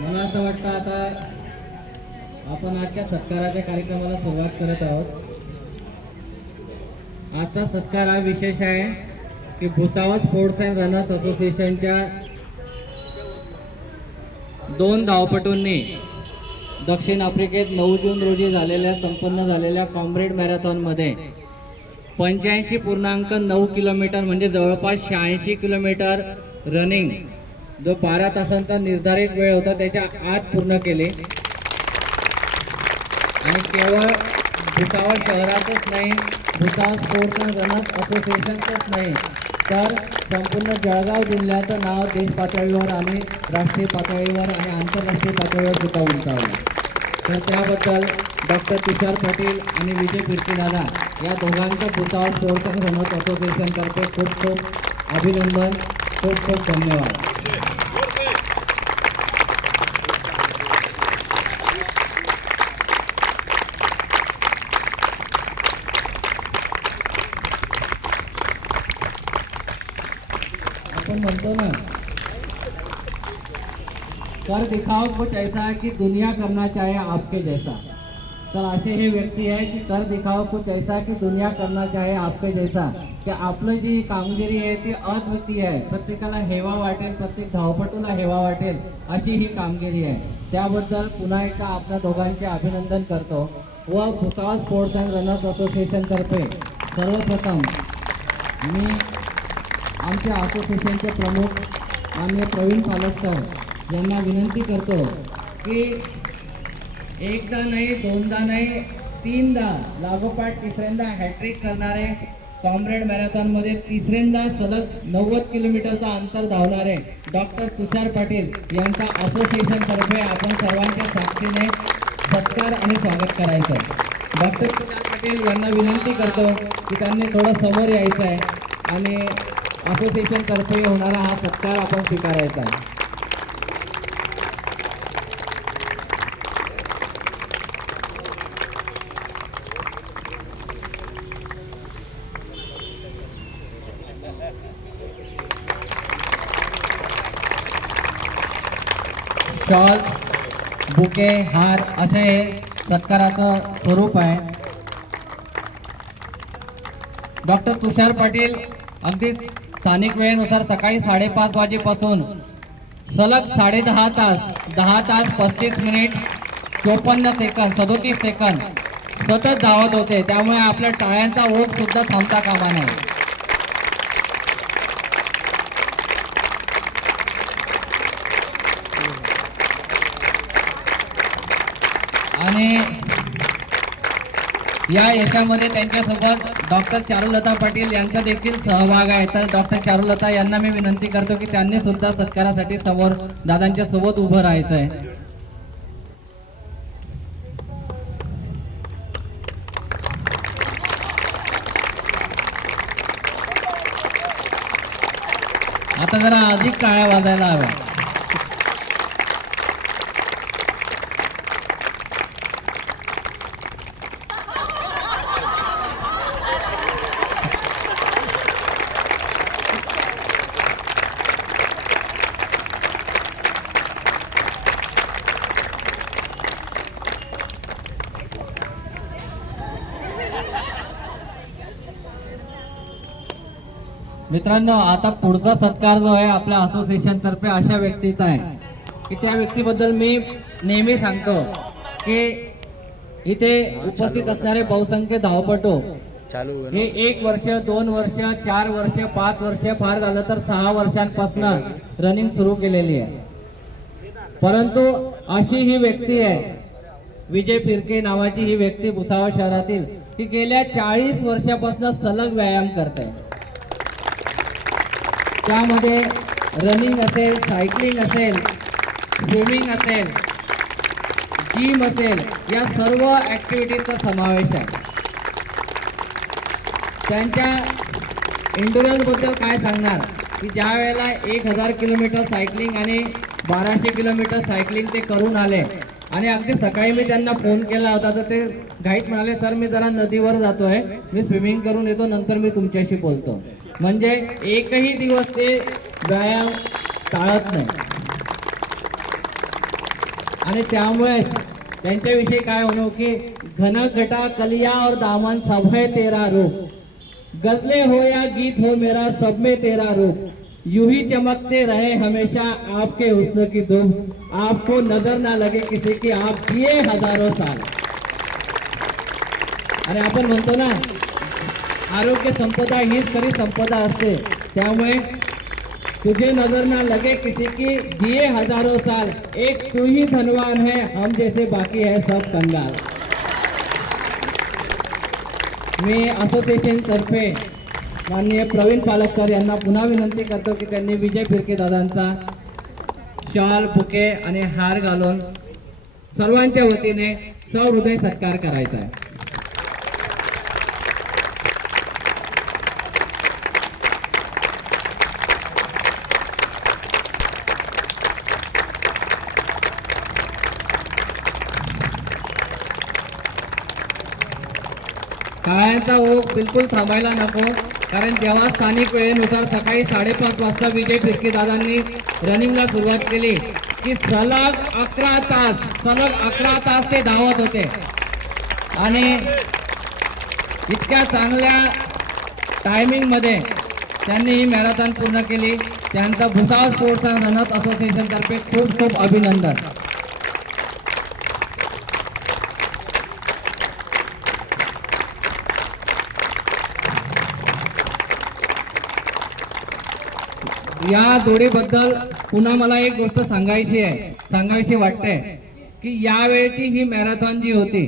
मला असं वाटतं आता आपण आजच्या सत्काराच्या कार्यक्रमाला सुरुवात करत आहोत। आजचा सत्कार हा विशेष आहे की भुसावळ स्पोर्ट्स अँड रनर्स असोसिएशनच्या 2 धावपटूंनी दक्षिण आफ्रिकेत 9 जून रोजी संपन्न झालेल्या कॉम्रेड मॅरेथॉनमध्ये 85.9 किलोमीटर म्हणजे जवळपास 86 किलोमीटर रनिंग जो 12 तासांचा निर्धारित वेळ होता त्याच्या आत पूर्ण केले। आणि केवळ भुसावळ शहरातच नाही, भुसावळ स्पोर्ट्स अँड रनर्स असोसिएशनच नाही तर संपूर्ण जळगाव जिल्ह्याचं नाव देश पातळीवर आणि राष्ट्रीय पातळीवर आणि आंतरराष्ट्रीय पातळीवर सुद्धा उंचावलं। तर त्याबद्दल डॉक्टर तुषार पाटील आणि विजय पिरकीदादा या दोघांचं भुसावळ स्पोर्ट्स अँड रनर्स असोसिएशनतर्फे खूप खूप अभिनंदन, खूप खूप धन्यवाद। आपण म्हणतो ना, कर दिखाओ कुछ ऐसा है कि दुनिया करना चाहे आपके जैसा। तर असे हे व्यक्ती आहे की कर दिखाओ कुछ ऐसा की दुनिया करना चाहे आपके जैसा, की आपलं जी कामगिरी आहे ती अद्वितीय आहे, प्रत्येकाला हेवा वाटेल, प्रत्येक धावपटूला हेवा वाटेल अशी ही कामगिरी आहे। त्याबद्दल पुन्हा एकदा आपल्या दोघांचे अभिनंदन करतो व Bhusawal sports and runners association तर्फे सर्वप्रथम मी आमच्या असोसिएशनचे प्रमुख माननीय प्रवीण पालक सर यांना विनंती करतो की एकदा नाही, दोनदा नाही, 3दा लागोपाठ तिसऱ्यांदा हॅट्रिक करणारे, कॉम्रेड मॅरेथॉनमध्ये तिसऱ्यांदा सलग 90 किलोमीटरचा अंतर धावणारे डॉक्टर तुषार पाटील यांचा असोसिएशन तर्फे आपण सर्वांच्या साक्षीने सत्कार आणि स्वागत करायचं। डॉक्टर तुषार पाटील यांना विनंती करतो की त्यांनी थोडं समोर यायचं आहे आणि असोसिएशन तर्फे होणारा हा सत्कार आपण स्वीकारायचा आहे। शॉल, बुके, हार असे सत्काराचं स्वरूप आहे। डॉक्टर तुषार पाटील अगदी स्थानिक वेळेनुसार सकाळी 5:30 वाजेपासून सलग 10.5 तास 10 तास 35 मिनिट 54 सेकंद 37 सेकंद सतत धावत होते, त्यामुळे आपल्या टाळ्यांचा ओघ सुद्धा थांबता कामा नये। आणि या यशामध्ये त्यांच्यासोबत डॉक्टर चारुलता पाटील यांचा देखील सहभाग आहे। तर डॉक्टर चारुलता यांना मी विनंती करतो की त्यांनी सुद्धा सत्कारासाठी समोर दादांच्या सोबत उभं राहायचं आहे। आता जरा अधिक टाळ्या वाजायला हव्या। मित्रांनो, आता पुढचा सत्कार जो आहे आपल्या असोसिएशन तर्फे अशा व्यक्तीचा आहे की त्या व्यक्तीबद्दल मी नेहमी सांगतो की इथे उपस्थित असणारे बहुसंख्य धावपटू हे 1 वर्ष 2 वर्ष 4 वर्ष 5 वर्ष फार झालं तर 6 वर्षांपासून रनिंग सुरू केलेली आहे। परंतु अशी ही व्यक्ती आहे, विजय फिरके नावाची ही व्यक्ती भुसावळ शहरातील, ती गेल्या 40 वर्षापासून सलग व्यायाम करते। त्यामध्ये रनिंग असेल, सायकलिंग असेल, स्विमिंग असेल, जिम असेल, या सर्व ॲक्टिव्हिटीजचा समावेश आहे। त्यांच्या एंड्युरन्सबद्दल काय सांगणार की ज्या वेळेला 1000 किलोमीटर सायकलिंग आणि 1200 किलोमीटर सायकलिंग ते करून आले आणि अगदी सकाळी मी त्यांना फोन केला होता तर ते घाईत म्हणाले, सर मी जरा नदीवर जातोय, मी स्विमिंग करून येतो, नंतर मी तुमच्याशी बोलतो। म्हणजे एकही दिवस ते व्यायाम टाळत नाही। आणि त्यामुळे त्यांच्याविषयी काय होणं की घन घटा कलिया और दामन सब है तेरा रूप, गजले हो या गीत हो मेरा सब में तेरा रूप, यूं ही चमकते रहे हमेशा आपके हुस्न की धूप, आपको नजर ना लगे किसी की आप जिए हजारों साल. आणि आपण म्हणतो ना आरोग्य संपदा हीच खरी संपदा असते. त्यामुळे तुझे नजर ना लगे किसी की जिए हजारों साल, एक तू ही धनवान है हम जैसे बाकी है सब कंगाल. मी असोसिएशन तर्फे माननीय प्रवीण पालककर यांना पुन्हा विनंती करतो की त्यांनी विजय फिरके दादांचा शॉल बुके आणि हार घालून सर्वांच्या वतीने सहृदय सत्कार करायचा आहे. काळाचा ओघ बिलकुल थांबायला नको, कारण जेव्हा स्थानिक वेळेनुसार सकाळी 5:30 वाजता विजय फिरके दादांनी रनिंगला सुरुवात केली की सलग 11 तास ते धावत होते आणि इतक्या चांगल्या टायमिंगमध्ये त्यांनी ही मॅरेथॉन पूर्ण केली. त्यांचा Bhusawal sports and runners association तर्फे खूप खूप अभिनंदन. या जोडीबद्दल पुन्हा मला एक गोष्ट सांगायची वाटते की यावेळची ही मॅरेथॉन जी होती